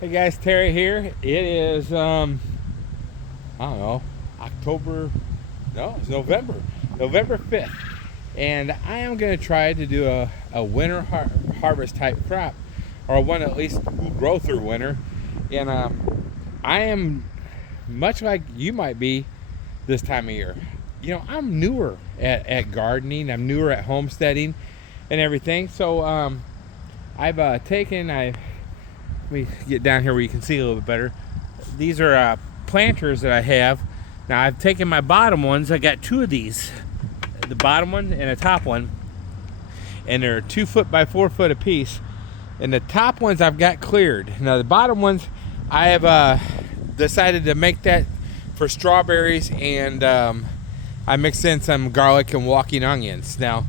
Hey guys, Terry here. It is I don't know, October. No, it's November. November 5th. And I am going to try to do a winter harvest type crop, or one at least will grow through winter. And I am much like you might be this time of year. I'm newer at gardening. I'm newer at homesteading and everything. So I've let me get down here where you can see a little bit better. These are planters that I have. Now I've taken my bottom ones. I got two of these, the bottom one and a top one, and they're 2 foot by 4 foot apiece. And the top ones I've got cleared. Now the bottom ones, I have decided to make that for strawberries, and I mixed in some garlic and walking onions. Now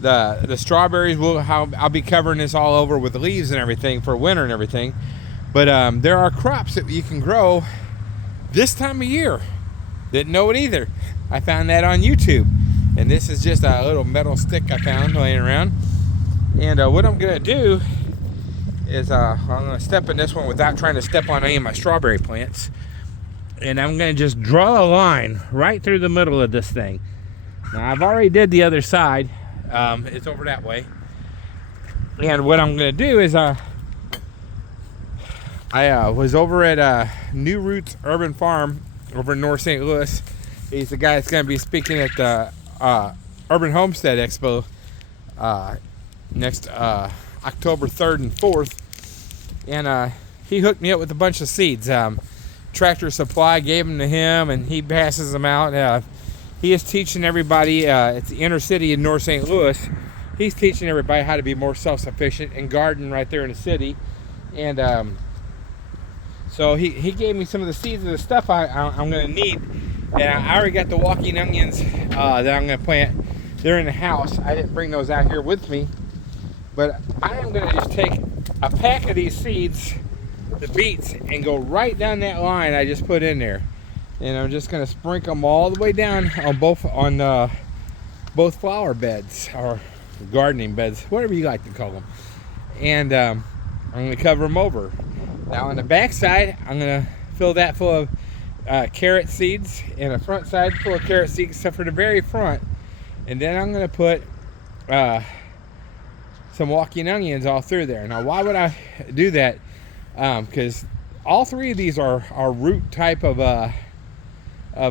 the strawberries I'll be covering this all over with leaves and everything for winter and everything. But there are crops that you can grow this time of year. Didn't know it either. I found that on YouTube. And this is just a little metal stick I found laying around. And what I'm going to do is I'm going to step in this one without trying to step on any of my strawberry plants. And I'm going to just draw a line right through the middle of this thing. Now I've already did the other side. It's over that way. And what I'm going to do is I was over at New Roots Urban Farm over in North St. Louis. He's the guy that's going to be speaking at the Urban Homestead Expo next October 3rd and 4th. And he hooked me up with a bunch of seeds. Tractor Supply gave them to him, and he passes them out. He is teaching everybody, it's the inner city in North St. Louis. He's teaching everybody how to be more self-sufficient and garden right there in the city. And so he gave me some of the seeds of the stuff I'm going to need. And I already got the walking onions that I'm going to plant. They're in the house. I didn't bring those out here with me. But I am going to just take a pack of these seeds, the beets, and go right down that line I just put in there. And I'm just going to sprinkle them all the way down on both flower beds, or gardening beds, whatever you like to call them. And I'm going to cover them over. Now on the back side, I'm going to fill that full of carrot seeds, and the front side full of carrot seeds, except for the very front. And then I'm going to put some walking onions all through there. Now why would I do that? Because all three of these are root type of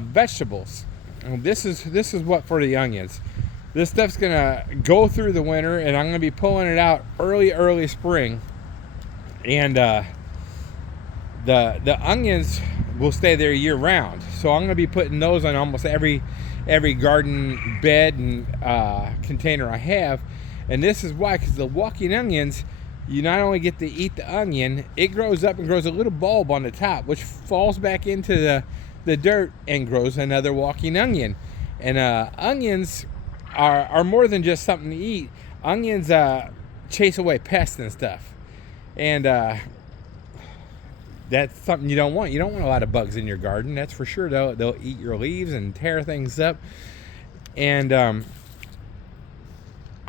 vegetables. And this is what for the onions. This stuff's gonna go through the winter, and I'm gonna be pulling it out early spring. And the onions will stay there year round. So I'm gonna be putting those on almost every garden bed and container I have. And this is why, because the walking onions, you not only get to eat the onion, it grows up and grows a little bulb on the top, which falls back into the dirt and grows another walking onion. And onions are more than just something to eat. Onions chase away pests and stuff. And that's something you don't want. You don't want a lot of bugs in your garden, that's for sure. They'll eat your leaves and tear things up. And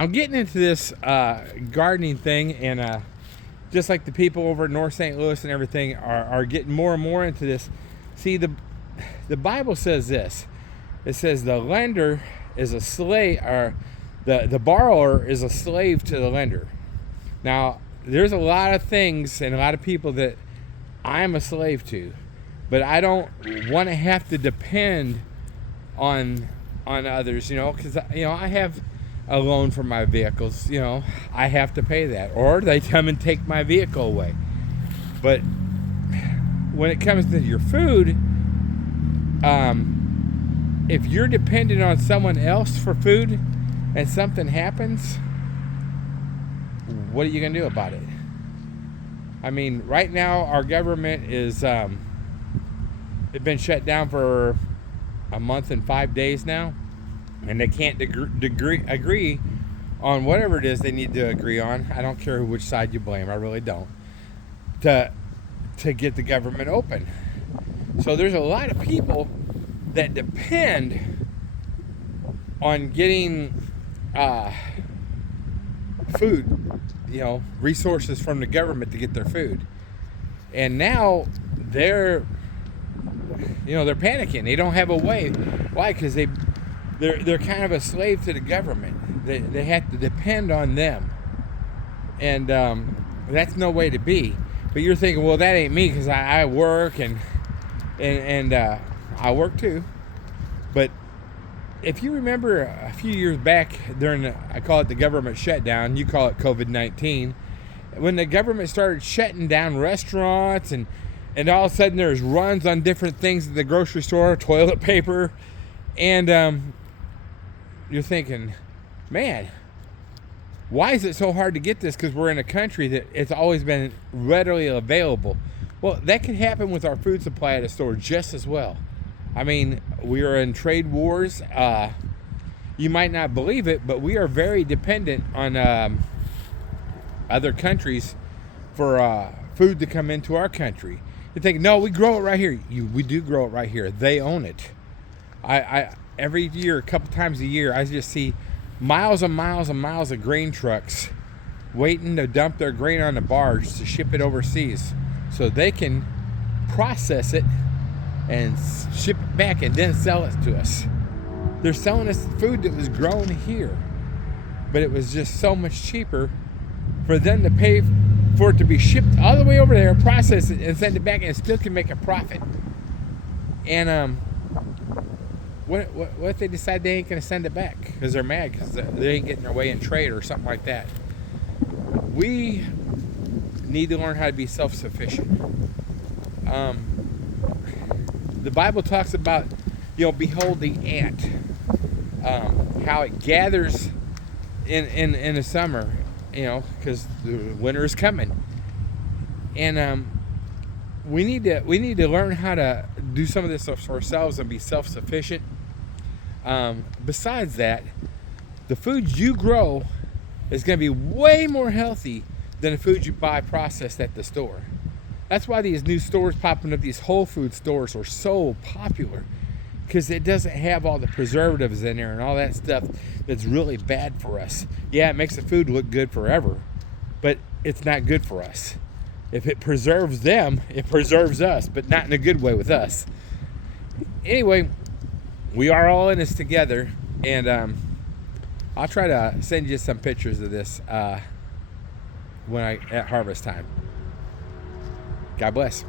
I'm getting into this gardening thing, and just like the people over in North St. Louis and everything are getting more and more into this. See, the Bible says this. It says the lender is a slave, or the borrower is a slave to the lender. Now, there's a lot of things and a lot of people that I'm a slave to, but I don't want to have to depend on others, because I have a loan for my vehicles. I have to pay that, or they come and take my vehicle away. But when it comes to your food, if you're dependent on someone else for food and something happens, what are you going to do about it? I mean, right now our government is it's been shut down for a month and 5 days now, and they can't agree on whatever it is they need to agree on. I don't care which side you blame. I really don't. To get the government open. So there's a lot of people that depend on getting food, resources from the government to get their food. And now they're they're panicking. They don't have a way. Why? Because they're kind of a slave to the government. They have to depend on them, and that's no way to be. But you're thinking, well, that ain't me, because I work and I work too. But if you remember a few years back during I call it the government shutdown, you call it COVID-19, when the government started shutting down restaurants and all of a sudden there's runs on different things at the grocery store, toilet paper, and you're thinking, man, why is it so hard to get this? Because we're in a country that it's always been readily available. Well, that could happen with our food supply at a store just as well. I mean, we are in trade wars. You might not believe it, but we are very dependent on other countries for food to come into our country. You think, no, we grow it right here. We do grow it right here. They own it. I every year, a couple times a year, I just see miles and miles and miles of grain trucks waiting to dump their grain on the barge to ship it overseas so they can process it and ship it back and then sell it to us. They're selling us food that was grown here, but it was just so much cheaper for them to pay for it to be shipped all the way over there, process it, and send it back, and still can make a profit. And what if they decide they ain't going to send it back because they're mad because they ain't getting their way in trade or something like that? We need to learn how to be self-sufficient. The Bible talks about, behold the ant, how it gathers in the summer, because the winter is coming, and we need to learn how to do some of this for ourselves and be self-sufficient. Besides that, the food you grow is going to be way more healthy than the food you buy processed at the store. That's why these new stores popping up, these Whole Food stores, are so popular, because it doesn't have all the preservatives in there and all that stuff that's really bad for us. Yeah, it makes the food look good forever, but it's not good for us. If it preserves them, it preserves us, but not in a good way with us. Anyway, we are all in this together, and I'll try to send you some pictures of this at harvest time. God bless.